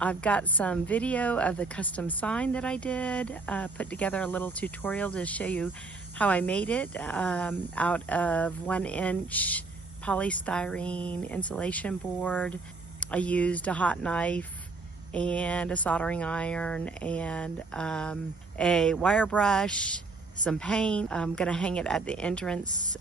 I've got some video of the custom sign that I did, put together a little tutorial to show you how I made it out of 1-inch polystyrene insulation board. I used a hot knife and a soldering iron and a wire brush, some paint. I'm gonna hang it at the entrance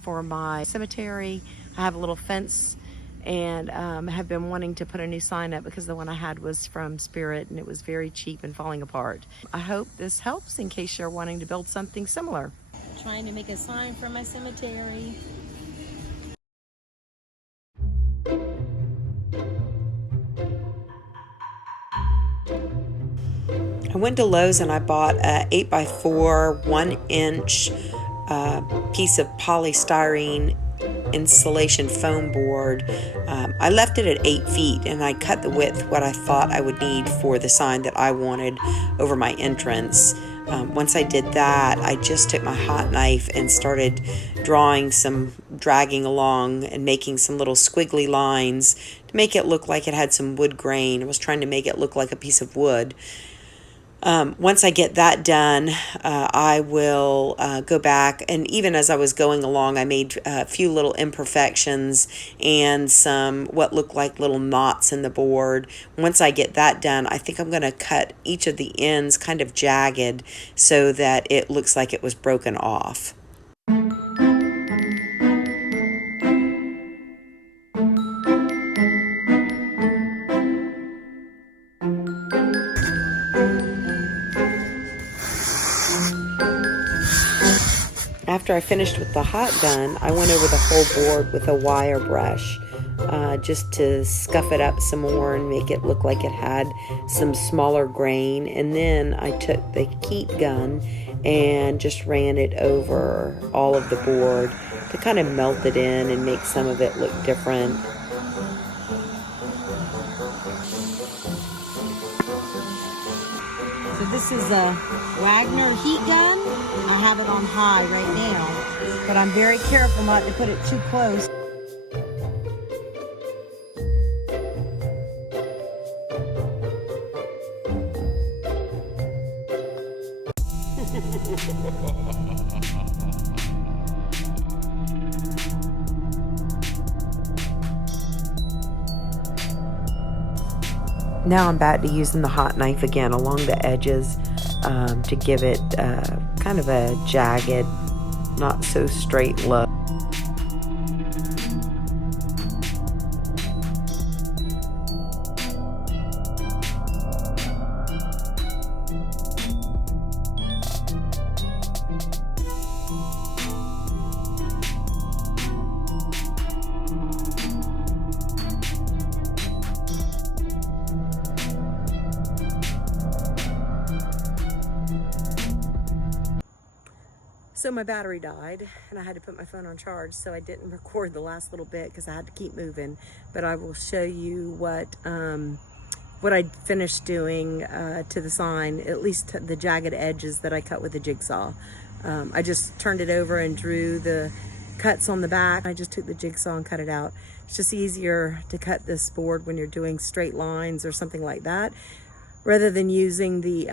for my cemetery. I have a little fence and have been wanting to put a new sign up because the one I had was from Spirit and it was very cheap and falling apart. I hope this helps in case you're wanting to build something similar. Trying to make a sign for my cemetery. I went to Lowe's and I bought a 8x4 1-inch piece of polystyrene insulation foam board. I left it at 8 feet and I cut the width what I thought I would need for the sign that I wanted over my entrance. Once I did that, I just took my hot knife and started dragging along and making some little squiggly lines to make it look like it had some wood grain. I was trying to make it look like a piece of wood. Once I get that done, I will go back, and even as I was going along, I made a few little imperfections and some what looked like little knots in the board. Once I get that done, I think I'm going to cut each of the ends kind of jagged so that it looks like it was broken off. After I finished with the hot gun, I went over the whole board with a wire brush just to scuff it up some more and make it look like it had some smaller grain. And then I took the heat gun and just ran it over all of the board to kind of melt it in and make some of it look different. So this is a Wagner heat gun. I have it on high right now, but I'm very careful not to put it too close. Now I'm back to using the hot knife again along the edges to give it kind of a jagged, not so straight look. So my battery died and I had to put my phone on charge, so I didn't record the last little bit because I had to keep moving. But I will show you what I finished doing to the sign, at least the jagged edges that I cut with the jigsaw. I just turned it over and drew the cuts on the back. I just took the jigsaw and cut it out. It's just easier to cut this board when you're doing straight lines or something like that, rather than using the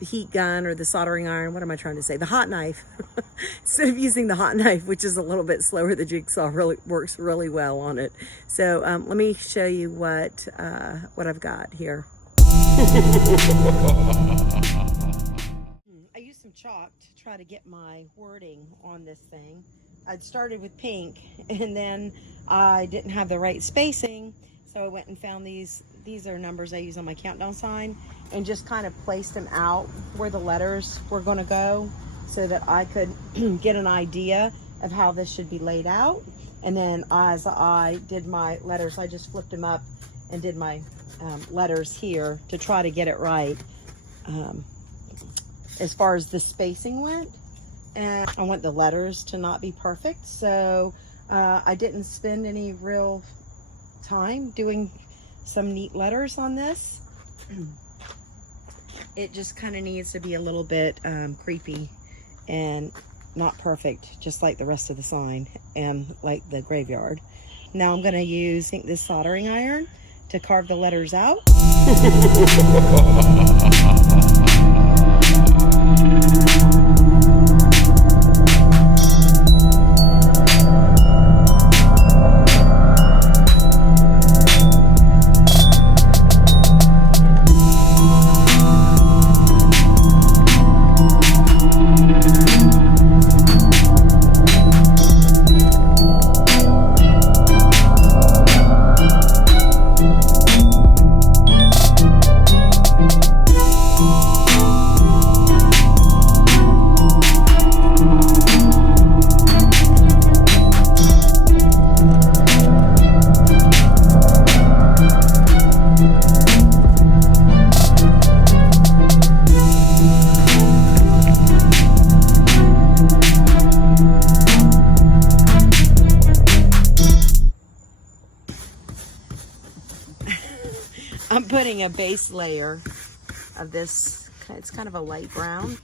heat gun or the soldering iron. What am I trying to say? The hot knife. Instead of using the hot knife, which is a little bit slower, the jigsaw really works really well on it. So let me show you what I've got here. I used some chalk to try to get my wording on this thing. I'd started with pink and then I didn't have the right spacing, so I went and found these are numbers I use on my countdown sign, and just kind of placed them out where the letters were going to go so that I could get an idea of how this should be laid out. And then as I did my letters, I just flipped them up and did my letters here to try to get it right as far as the spacing went. And I want the letters to not be perfect, so I didn't spend any real time doing some neat letters on this. It just kind of needs to be a little bit creepy and not perfect, just like the rest of the sign and like the graveyard. Now I'm going to use, I think, this soldering iron to carve the letters out. I'm putting a base layer of this, it's kind of a light brown,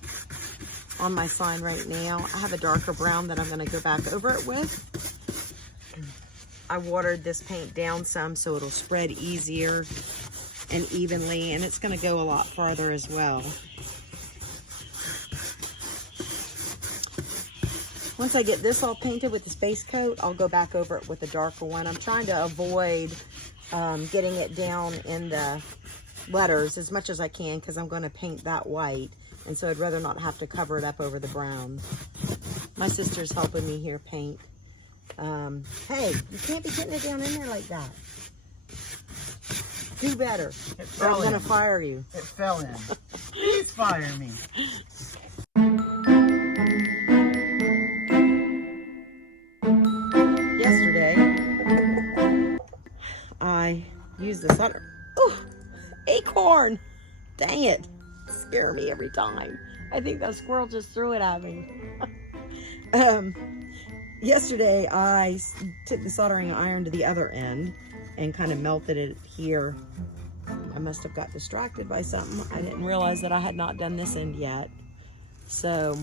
on my sign right now. I have a darker brown that I'm going to go back over it with. I watered this paint down some so it'll spread easier and evenly, and it's going to go a lot farther as well. Once I get this all painted with this base coat, I'll go back over it with a darker one. I'm trying to avoid getting it down in the letters as much as I can, because I'm going to paint that white, and so I'd rather not have to cover it up over the brown. My sister's helping me here paint. Hey, you can't be getting it down in there like that. Do better, or I'm going to fire you. It fell in. Please fire me. Yesterday, I used this other. Oh, acorn! Dang it! Scare me every time. I think that squirrel just threw it at me. Yesterday, I took the soldering iron to the other end and kind of melted it here. I must have got distracted by something. I didn't realize that I had not done this end yet. So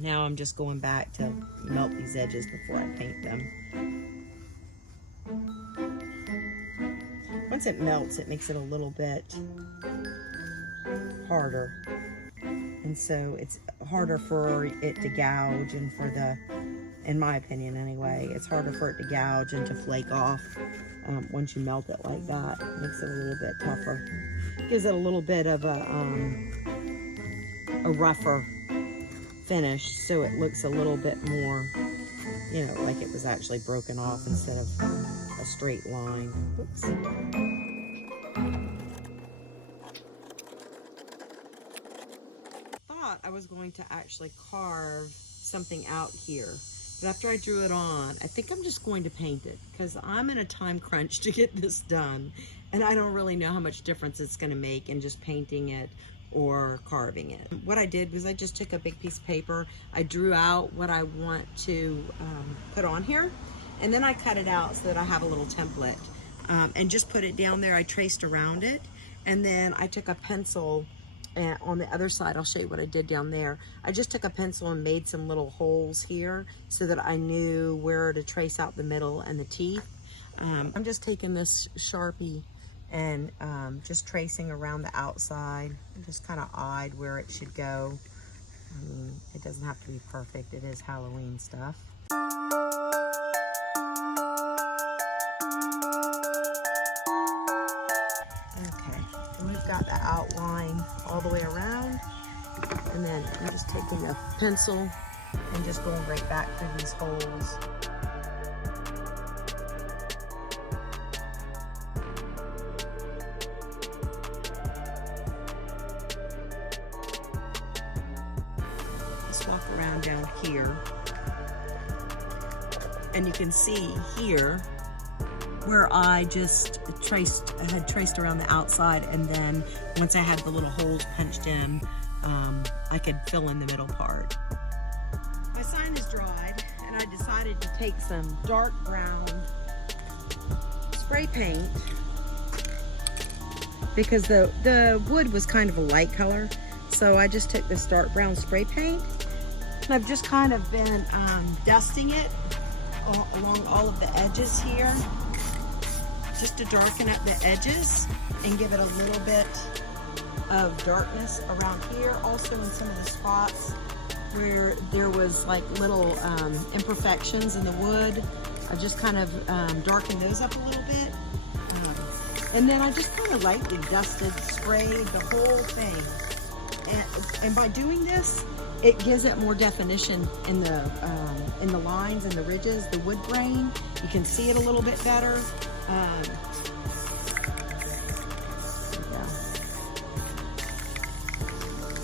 now I'm just going back to melt these edges before I paint them. Once it melts, it makes it a little bit harder. And so it's harder for it to gouge, and for the, in my opinion anyway, it's harder for it to gouge and to flake off once you melt it like that. It makes it a little bit tougher. Gives it a little bit of a rougher finish, so it looks a little bit more, you know, like it was actually broken off instead of a straight line. Oops. I was going to actually carve something out here, but after I drew it on, I think I'm just going to paint it, because I'm in a time crunch to get this done, and I don't really know how much difference it's going to make in just painting it or carving it. What I did was I just took a big piece of paper, I drew out what I want to put on here, and then I cut it out so that I have a little template, and just put it down there. I traced around it, and then I took a pencil. And on the other side, I'll show you what I did down there. I just took a pencil and made some little holes here so that I knew where to trace out the middle and the teeth. I'm just taking this Sharpie and just tracing around the outside. I just kind of eyed where it should go. I mean, it doesn't have to be perfect. It is Halloween stuff. We've got the outline all the way around, and then I'm just taking a pencil and just going right back through these holes. Let's walk around down here, and you can see here where I just had traced around the outside, and then once I had the little holes punched in, I could fill in the middle part. My sign is dried, and I decided to take some dark brown spray paint, because the wood was kind of a light color, so I just took this dark brown spray paint, and I've just kind of been dusting it along all of the edges here, just to darken up the edges and give it a little bit of darkness around here. Also in some of the spots where there was like little imperfections in the wood, I just kind of darkened those up a little bit. And then I just kind of lightly dusted, sprayed the whole thing. And by doing this, it gives it more definition in the lines and the ridges, the wood grain. You can see it a little bit better.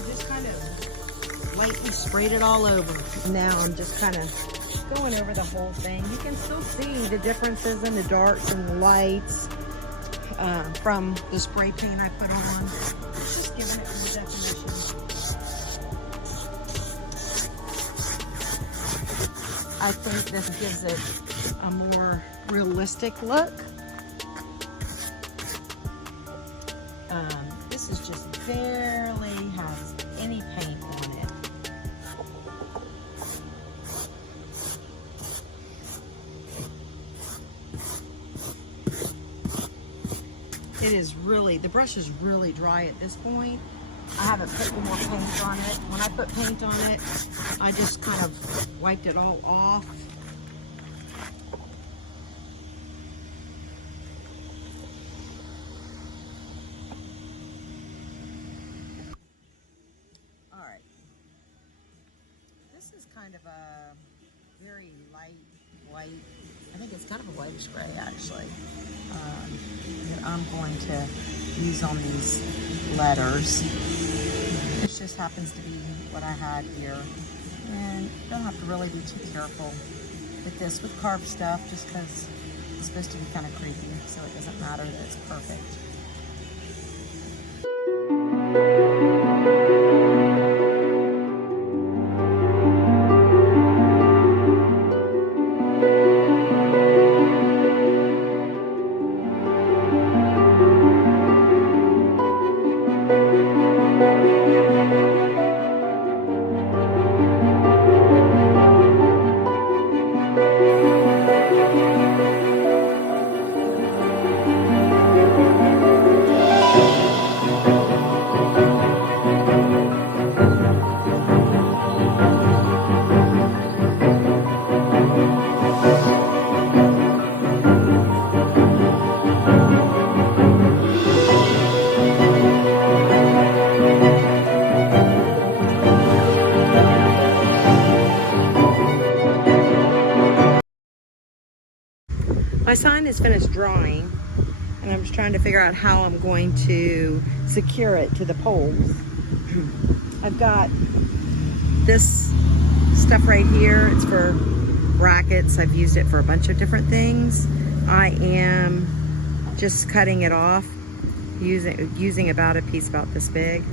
Just kind of lightly sprayed it all over. And now I'm just kind of going over the whole thing. You can still see the differences in the darks and the lights from the spray paint I put on. It's just giving it more definition. I think this gives it a more realistic look. This is just barely has any paint on it. It is really, the brush is really dry at this point. I haven't put any more paint on it. When I put paint on it, I just kind of wiped it all off. All right. This is kind of a very light white. I think it's kind of a whitish gray actually. That I'm going to use on these letters. This just happens to be what I had here. And you don't have to really be too careful with this, with carved stuff, just because it's supposed to be kind of creepy, so it doesn't matter that it's perfect. My sign is finished drawing, and I'm just trying to figure out how I'm going to secure it to the poles. I've got this stuff right here. It's for brackets. I've used it for a bunch of different things. I am just cutting it off, using about a piece about this big.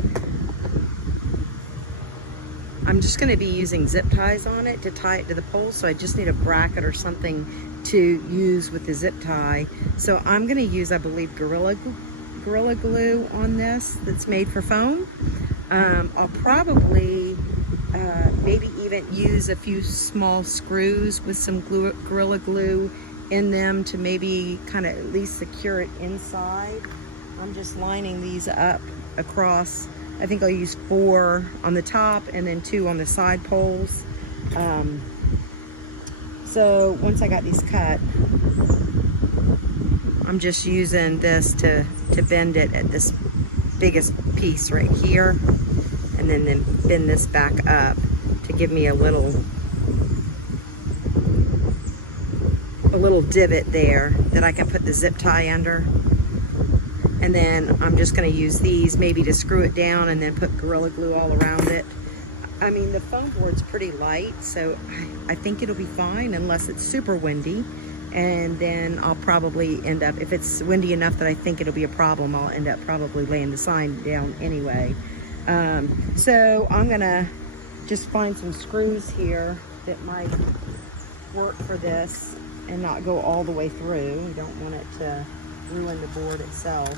I'm just going to be using zip ties on it to tie it to the pole, so I just need a bracket or something to use with the zip tie. So I'm going to use, I believe, Gorilla Glue on this that's made for foam. I'll probably maybe even use a few small screws with some Gorilla Glue in them to maybe kind of at least secure it inside. I'm just lining these up across. I think I'll use 4 on the top and then 2 on the side poles. So once I got these cut, I'm just using this to bend it at this biggest piece right here, and then bend this back up to give me a little divot there that I can put the zip tie under. And then I'm just going to use these maybe to screw it down and then put Gorilla Glue all around it. I mean, the foam board's pretty light, so I think it'll be fine unless it's super windy. And then I'll probably end up, if it's windy enough that I think it'll be a problem, I'll end up probably laying the sign down anyway. So I'm going to just find some screws here that might work for this and not go all the way through. You don't want it to ruin the board itself.